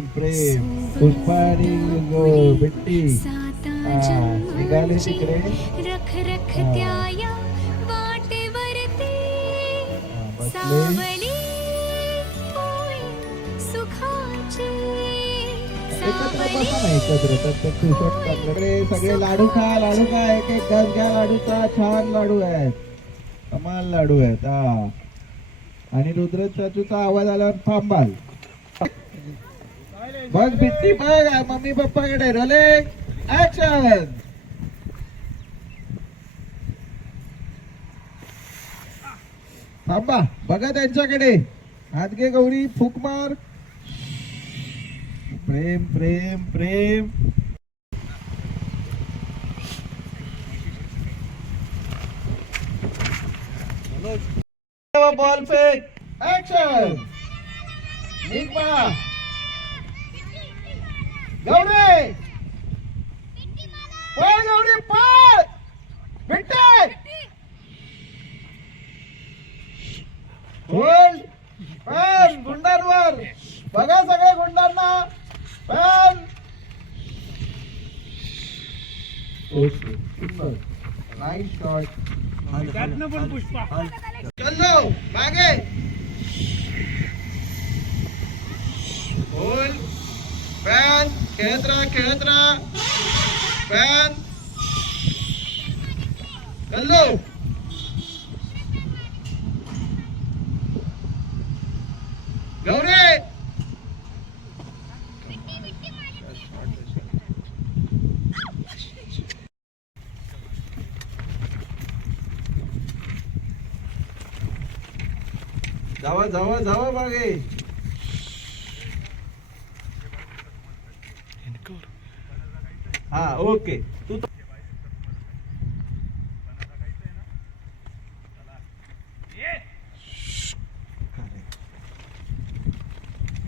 प्रेम पुष्पा आणि गो- बिट्टी साता हा निघाले तिकडे एकत्र बसा ना एकत्र तर सगळे लाडू खा लाडू खा. एक एक घास घ्या लाडूचा छान लाडू आहेत. कमाल लाडू आहेत. हा. आणि रुद्र चाचूचा आवाज आल्यावर थांबाल. बघ भीती बघ मम्मी पप्पाकडे रोले ऍक्शन थांबा बघा त्यांच्याकडे. हातगे गौरी फूक मार. प्रेम प्रेम प्रेम. बॉल फेक ऍक्शन निघमा गौरी! पळ गौरी पळ भेटते बोल! पण गुंडांवर! बघा सगळ्या गुंडांना! पण नाईस शॉट चलो मागे बोल पॅन खेळत राहा खेळत राहा. पॅन चलो गौरे. जावा जावा जावा मागे. हा ओके. तू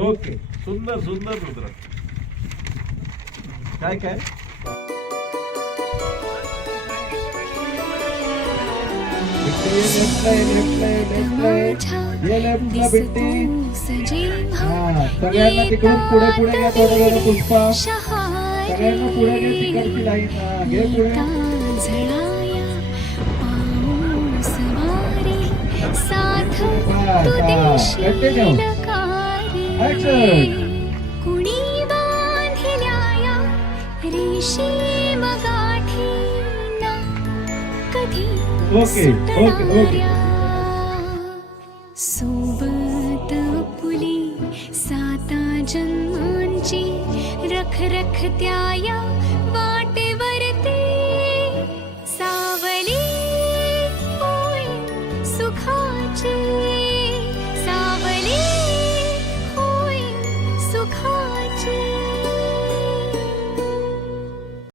ओके. सुंदर सुंदर रुद्र. काय काय? हा सगळ्यांना तिकडून पुढे पुढे घ्या थोडं थोडं पुष्पा. सगळ्यांना पुढे घे तिकडची लाईन हा, घे पुढे. कुणी बांधिल्याया रेशीम गाठीना कधी ओके, ओके, ओके. सुटणाऱ्या. सोबत पुली साता जन्मांची रख रखत्या